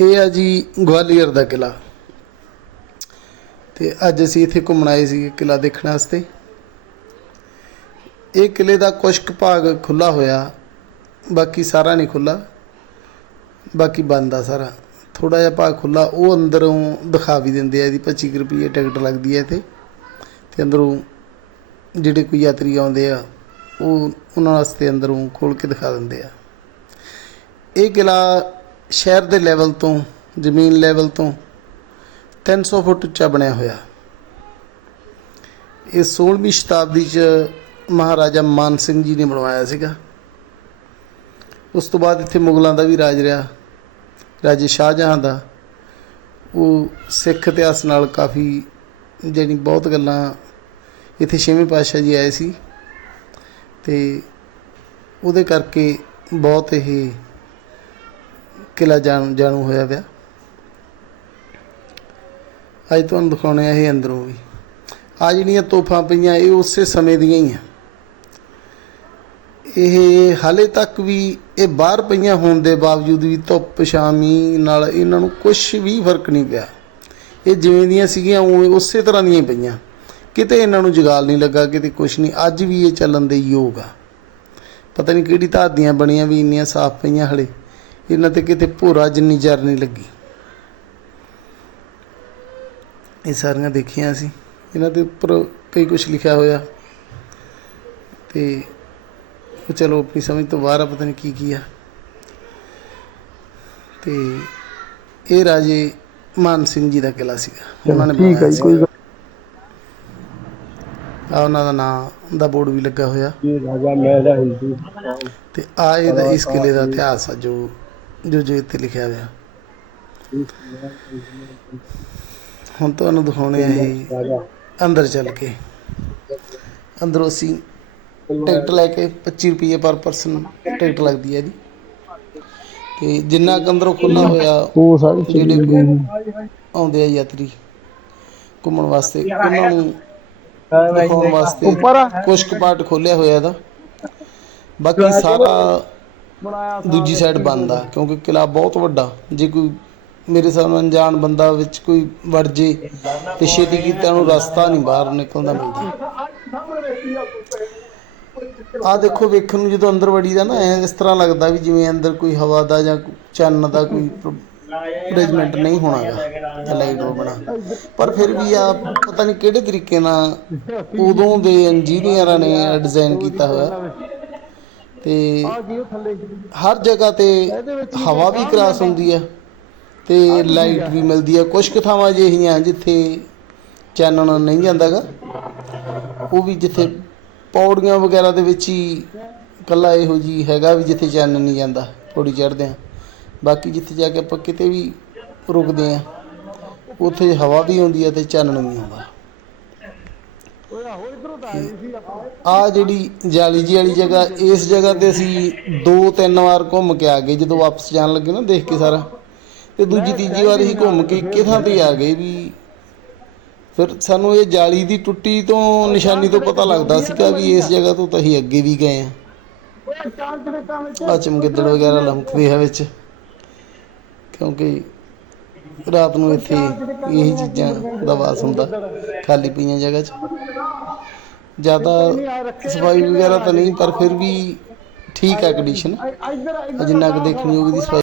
ਇਹ ਆ ਜੀ ਗਵਾਲੀਅਰ ਦਾ ਕਿਲਾ ਤੇ ਅੱਜ ਅਸੀਂ ਇੱਥੇ ਘੁੰਮਣ ਆਏ ਸੀ ਕਿਲਾ ਦੇਖਣ ਵਾਸਤੇ। ਇਹ ਕਿਲੇ ਦਾ ਕੁਝ ਕੁ ਭਾਗ ਖੁੱਲਾ ਹੋਇਆ। ਬਾਕੀ ਸਾਰਾ ਨਹੀਂ ਖੁੱਲਾ ਬਾਕੀ ਬੰਦ ਆ ਸਾਰਾ। ਥੋੜਾ ਜਿਹਾ ਭਾਗ ਖੁੱਲਾ ਉਹ ਅੰਦਰੋਂ ਦਿਖਾ ਵੀ ਦਿੰਦੇ ਆ ਇਹਦੀ 25 ਕੁ ਰੁਪਏ ਟਿਕਟ ਲੱਗਦੀ ਹੈ ਇੱਥੇ। ਤੇ ਅੰਦਰੋਂ ਜਿਹੜੇ ਕੋਈ ਯਾਤਰੀ ਆਉਂਦੇ ਆ, ਉਹ ਉਹਨਾਂ ਵਾਸਤੇ ਅੰਦਰੋਂ ਖੋਲ ਕੇ ਦਿਖਾ ਦਿੰਦੇ ਆ। ਇਹ ਕਿਲਾ ਸ਼ਹਿਰ ਦੇ ਲੈਵਲ ਤੋਂ, ਜ਼ਮੀਨ ਲੈਵਲ ਤੋਂ 300 ਫੁੱਟ ਉੱਚਾ ਬਣਿਆ ਹੋਇਆ। ਇਹ 16ਵੀਂ ਸ਼ਤਾਬਦੀ ਚ ਮਹਾਰਾਜਾ ਮਾਨ ਸਿੰਘ ਜੀ ਨੇ ਬਣਵਾਇਆ ਸੀਗਾ। ਉਸ ਤੋਂ ਬਾਅਦ ਇੱਥੇ ਮੁਗਲਾਂ ਦਾ ਵੀ ਰਾਜ ਰਿਹਾ, ਰਾਜੇ ਸ਼ਾਹਜਹਾਂ ਦਾ। ਉਹ ਸਿੱਖ ਇਤਿਹਾਸ ਨਾਲ ਕਾਫੀ ਜਿਹੜੀ ਬਹੁਤ ਗੱਲਾਂ ਇੱਥੇ ਛੇਵੇਂ ਪਾਤਸ਼ਾਹ ਜੀ ਆਏ ਸੀ। ਤੇ ਉਹਦੇ ਕਰਕੇ ਬਹੁਤ ਇਹ ਕਿਲਾ ਜਾਣ ਜਾਣੂ ਹੋਇਆ ਪਿਆ। ਅੱਜ ਤੁਹਾਨੂੰ ਦਿਖਾਉਣੇ ਆ ਇਹ ਅੰਦਰੋਂ ਵੀ। ਆ ਜਿਹੜੀਆਂ ਤੋਫਾਂ ਪਈਆਂ, ਇਹ ਉਸੇ ਸਮੇਂ ਦੀਆਂ ਹੀ ਆ। ਇਹ ਹਾਲੇ ਤੱਕ ਵੀ ਇਹ ਬਾਹਰ ਪਈਆਂ ਹੋਣ ਦੇ ਬਾਵਜੂਦ ਵੀ ਧੁੱਪ ਸ਼ਾਮੀ ਨਾਲ ਇਹਨਾਂ ਨੂੰ ਕੁਝ ਵੀ ਫ਼ਰਕ ਨਹੀਂ ਪਿਆ। ਇਹ ਜਿਵੇਂ ਦੀਆਂ ਸੀਗੀਆਂ, ਉਵੇਂ ਉਸੇ ਤਰ੍ਹਾਂ ਦੀਆਂ ਹੀ ਪਈਆਂ। ਕਿਤੇ ਇਹਨਾਂ ਨੂੰ ਜਗਾਲ ਨਹੀਂ ਲੱਗਾ, ਕਿਤੇ ਕੁਝ ਨਹੀਂ। ਅੱਜ ਵੀ ਇਹ ਚੱਲਣ ਦੇ ਯੋਗ ਆ। ਪਤਾ ਨਹੀਂ ਕਿਹੜੀ ਧਾਤ ਦੀਆਂ ਬਣੀਆਂ ਵੀ ਇੰਨੀਆਂ ਸਾਫ਼ ਪਈਆਂ ਹਲੇ। ਇਹਨਾਂ ਤੇ ਕਿਤੇ ਭੋਰਾ ਜਿੰਨੀ ਜਰ ਨਹੀਂ ਲੱਗੀ। ਇਹ ਸਾਰੀਆਂ ਦੇਖੀਆਂ ਅਸੀਂ। ਇਹਨਾਂ ਦੇ ਉੱਪਰ ਕਈ ਕੁਝ ਲਿਖਿਆ ਹੋਇਆ। ਤੇ ਚਲੋ ਆਪਣੀ ਸਮਝ ਤੋਂ ਬਾਹਰ ਆ ਪਤਾ ਨਹੀਂ ਕੀ ਕੀ ਆ। ਤੇ ਇਹ ਰਾਜੇ ਮਾਨ ਸਿੰਘ ਜੀ ਦਾ ਕਿਲਾ ਸੀਗਾ। ਉਹਨਾਂ ਨੇ ਠੀਕ ਹੈ ਕੋਈ ਆ ਉਹਨਾਂ ਦਾ ਨਾਂ ਦਾ ਬੋਰਡ ਵੀ ਲੱਗਾ ਹੋਇਆ। ਇਹ ਰਾਜਾ ਮਹਿਲਾ ਹਿੰਦੂ। ਤੇ ਆ ਇਹਦਾ ਇਸ ਕਿਲੇ ਦਾ ਇਤਿਹਾਸ ਆ ਜੋ ਜੋ ਜੋ ਇੱਥੇ ਲਿਖਿਆ ਹੋਇਆ। ਹੁਣ ਤੁਹਾਨੂੰ ਦਿਖਾਉਣੇ ਆ ਇਹ ਅੰਦਰ ਚੱਲ ਕੇ। ਅੰਦਰੋਂ ਅਸੀਂ ਟਿਕਟ ਲੈ ਕੇ 25 ਰੁਪਏ ਪਰ ਪਰਸਨ ਟਿਕਟ ਲੱਗਦੀ ਹੈ ਜੀ। ਤੇ ਜਿੰਨਾ ਅੰਦਰੋਂ ਖੁੱਲਾ ਹੋਇਆ ਉਹ ਸਾਰੇ ਜਿਹੜੇ ਆਉਂਦੇ ਆ ਯਾਤਰੀ ਘੁੰਮਣ ਵਾਸਤੇ ਉਹਨਾਂ ਨੂੰ ਦਿਖਾਉਣ ਵਾਸਤੇ ਉੱਪਰ ਆ? ਕੁਝ ਕੁ ਪਾਰਟ ਖੋਲਿਆ ਹੋਇਆ ਇਹਦਾ। ਬਾਕੀ ਸਾਰਾ ਦੂਜੀ ਸਾਈਡ ਬੰਦ ਆ ਕਿਉਂਕਿ ਕਿਲਾ ਬਹੁਤ ਵੱਡਾ। ਜੇ ਕੋਈ ਮੇਰੇ ਹਿਸਾਬ ਨਾਲ ਅਣਜਾਣ ਬੰਦਾ ਵਿੱਚ ਕੋਈ ਵੜ ਜੇ ਤੇ ਛੇਤੀ ਕੀਤਾ ਨੂੰ ਰਸਤਾ ਨਹੀਂ ਬਾਹਰ ਨਿਕਲਦਾ ਮਿਲਦਾ ਆ ਦੇਖੋ ਵੇਖਣ ਨੂੰ ਜਦੋਂ ਅੰਦਰ ਵੜੀ ਦਾ ਨਾ ਐਂ ਇਸ ਤਰ੍ਹਾਂ ਲੱਗਦਾ ਵੀ ਜਿਵੇਂ ਅੰਦਰ ਕੋਈ ਹਵਾ ਦਾ ਜਾਂ ਚੰਨ ਦਾ ਕੋਈ ਅਰੇਂਜਮੈਂਟ ਨਹੀਂ ਹੋਣਾਗਾ ਲਾਈਟ ਉਹ ਬਣਾ। ਪਰ ਫਿਰ ਵੀ ਆ ਪਤਾ ਨਹੀਂ ਕਿਹੜੇ ਤਰੀਕੇ ਨਾਲ ਉਦੋਂ ਦੇ ਇੰਜੀਨੀਅਰਾਂ ਨੇ ਡਿਜ਼ਾਈਨ ਕੀਤਾ ਹੋਇਆ। ਤੇ ਹਰ ਜਗ੍ਹਾ ਤੇ ਹਵਾ ਵੀ ਕ੍ਰਾਸ ਹੁੰਦੀ ਆ ਤੇ ਲਾਈਟ ਵੀ ਮਿਲਦੀ ਆ। ਕੁਝ ਕੁ ਥਾਵਾਂ ਅਜਿਹੀਆਂ ਜਿੱਥੇ ਚਾਨਣ ਨਹੀਂ ਜਾਂਦਾਗਾ ਉਹ ਵੀ ਜਿੱਥੇ ਪੌੜੀਆਂ ਵਗੈਰਾ ਦੇ ਵਿੱਚ ਹੀ ਕੱਲਾ ਇਹੋ ਜੀ ਹੈਗਾ ਵੀ ਜਿੱਥੇ ਚਾਨਣ ਨਹੀਂ ਜਾਂਦਾ ਪੌੜੀ ਚੜ੍ਹਦੇ ਆ। ਬਾਕੀ ਜਿੱਥੇ ਜਾ ਕੇ ਆਪਾਂ ਕਿਤੇ ਵੀ ਰੁਕਦੇ ਆ ਉੱਥੇ ਹਵਾ ਵੀ ਆਉਂਦੀ ਆ ਤੇ ਚਾਨਣ ਵੀ ਆਉਂਦਾ। ਆ ਜਿਹੜੀ ਜਾਲੀ ਜੀ ਵਾਲੀ ਜਗ੍ਹਾ ਇਸ ਜਗ੍ਹਾ ਤੇ ਅਸੀਂ ਦੋ ਤਿੰਨ ਵਾਰ ਘੁੰਮ ਕੇ ਆ ਗਏ ਜਦੋਂ ਵਾਪਸ ਜਾਣ ਲੱਗੇ ਨਾ ਦੇਖ ਕੇ ਸਾਰਾ। ਤੇ ਦੂਜੀ ਤੀਜੀ ਵਾਰ ਅਸੀਂ ਘੁੰਮ ਕੇ ਇੱਕੇ ਥਾਂ ਤੇ ਆ ਗਏ ਵੀ। ਫਿਰ ਸਾਨੂੰ ਇਹ ਜਾਲੀ ਦੀ ਟੁੱਟੀ ਤੋਂ ਨਿਸ਼ਾਨੀ ਤੋਂ ਪਤਾ ਲੱਗਦਾ ਸੀਗਾ ਵੀ ਇਸ ਜਗ੍ਹਾ ਤੋਂ ਤਾਂ ਅਸੀਂ ਅੱਗੇ ਵੀ ਗਏ ਆ। ਆ ਚਮਗਿੱਦੜ ਵਗੈਰਾ ਲਮਕਦੇ ਆ ਵਿੱਚ। ਕਿਉਂਕਿ ਰਾਤ ਨੂੰ ਇੱਥੇ ਇਹੀ ਚੀਜ਼ਾਂ ਦਾ ਵਾਸ ਹੁੰਦਾ ਖਾਲੀ ਪਈਆਂ ਜਗ੍ਹਾ 'ਚ। ਜ਼ਿਆਦਾ ਸਫ਼ਾਈ ਵਗੈਰਾ ਤਾਂ ਨਹੀਂ ਪਰ ਫਿਰ ਵੀ ਠੀਕ ਆ ਕੰਡੀਸ਼ਨ ਜਿੰਨਾ ਕੁ ਦੇਖਣ ਯੋਗ ਦੀ ਸਫ਼ਾਈ